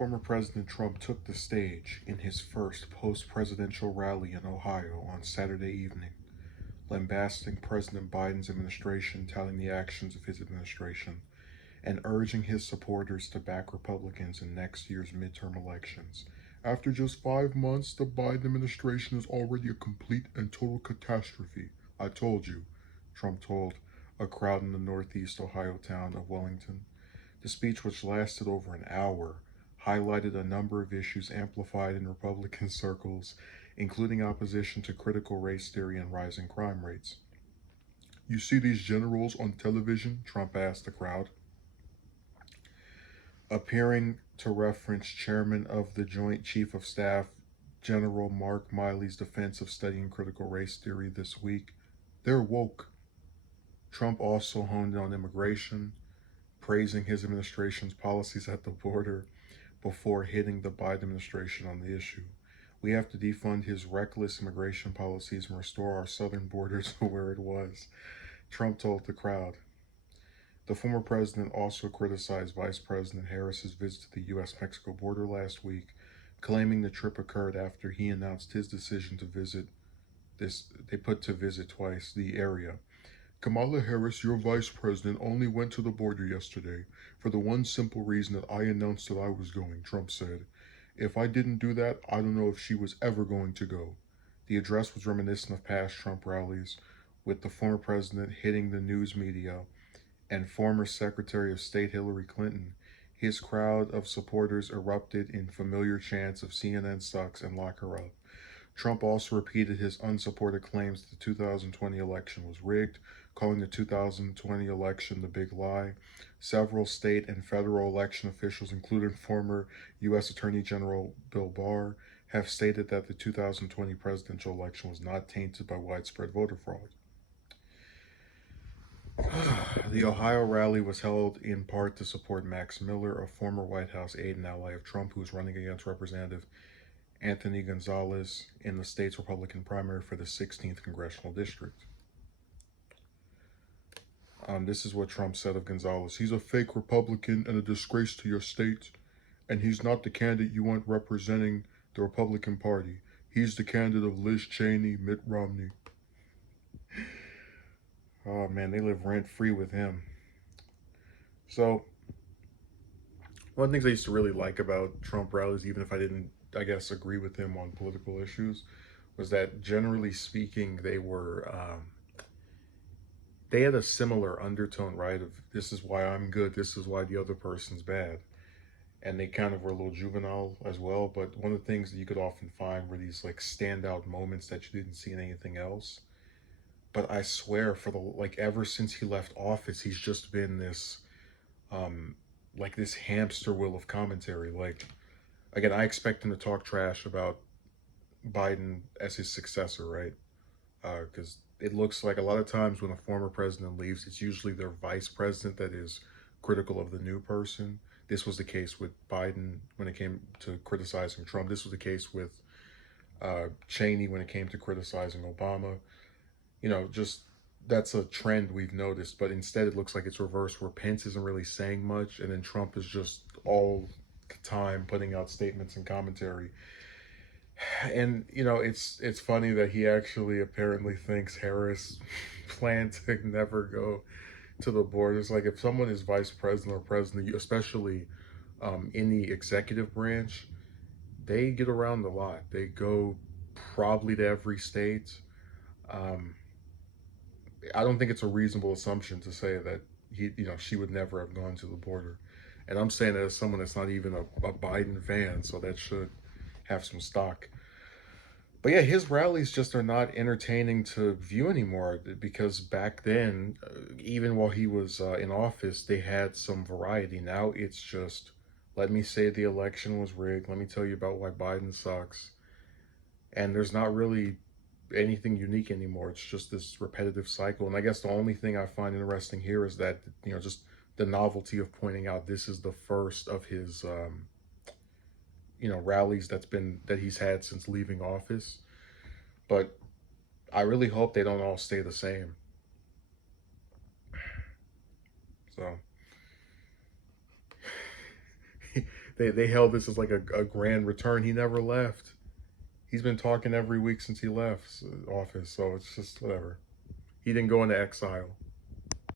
Former President Trump took the stage in his first post-presidential rally in Ohio on Saturday evening, lambasting President Biden's administration, touting the actions of his administration, and urging his supporters to back Republicans in next year's midterm elections. After just 5 months, the Biden administration is already a complete and total catastrophe. I told you, Trump told a crowd in the northeast Ohio town of Wellington. The speech, which lasted over an hour, highlighted a number of issues amplified in Republican circles, including opposition to critical race theory and rising crime rates. You see these generals on television? Trump asked the crowd, appearing to reference Chairman of the Joint Chief of Staff, General Mark Milley's defense of studying critical race theory this week. They're woke. Trump also honed in on immigration, praising his administration's policies at the border before hitting the Biden administration on the issue. We have to defund his reckless immigration policies and restore our southern border to where it was, Trump told the crowd. The former president also criticized Vice President Harris's visit to the U.S.-Mexico border last week, claiming the trip occurred after he announced his decision to visit twice the area. Kamala Harris, your vice president, only went to the border yesterday for the one simple reason that I announced that I was going, Trump said. If I didn't do that, I don't know if she was ever going to go. The address was reminiscent of past Trump rallies, with the former president hitting the news media and former Secretary of State Hillary Clinton. His crowd of supporters erupted in familiar chants of CNN sucks and lock her up. Trump also repeated his unsupported claims that the 2020 election was rigged, calling the 2020 election the big lie. Several state and federal election officials, including former U.S. Attorney General Bill Barr, have stated that the 2020 presidential election was not tainted by widespread voter fraud. The Ohio rally was held in part to support Max Miller, a former White House aide and ally of Trump who is running against Representative Anthony Gonzalez in the state's Republican primary for the 16th Congressional District. This is what Trump said of Gonzalez. He's a fake Republican and a disgrace to your state, and he's not the candidate you want representing the Republican Party. He's the candidate of Liz Cheney, Mitt Romney. Oh man, they live rent-free with him. So, one of the things I used to really like about Trump rallies, even if I didn't, I guess, agree with him on political issues, was that generally speaking, they had a similar undertone, right? Of this is why I'm good, this is why the other person's bad. And they kind of were a little juvenile as well. But one of the things that you could often find were these like standout moments that you didn't see in anything else. But I swear, ever since he left office, he's just been this, this hamster wheel of commentary. Like, again, I expect him to talk trash about Biden as his successor, right? Because it looks like a lot of times when a former president leaves, it's usually their vice president that is critical of the new person. This was the case with Biden when it came to criticizing Trump. This was the case with Cheney when it came to criticizing Obama. Just that's a trend we've noticed, but instead it looks like it's reversed where Pence isn't really saying much, and then Trump is just all the time putting out statements and commentary. And, it's funny that he actually apparently thinks Harris planned to never go to the borders. Like, if someone is vice president or president, especially in the executive branch, they get around a lot. They go probably to every state. I don't think it's a reasonable assumption to say that she would never have gone to the border. And I'm saying that as someone that's not even a Biden fan, so that should have some stock. But yeah, his rallies just are not entertaining to view anymore, because back then, even while he was in office, they had some variety. Now it's just, let me say the election was rigged. Let me tell you about why Biden sucks. And there's not really anything unique anymore. It's just this repetitive cycle. And I guess the only thing I find interesting here is that, just the novelty of pointing out this is the first of his rallies that he's had since leaving office. But I really hope they don't all stay the same. So they held this as like a grand return. He never left. He's been talking every week since he left office, so it's just whatever. He didn't go into exile.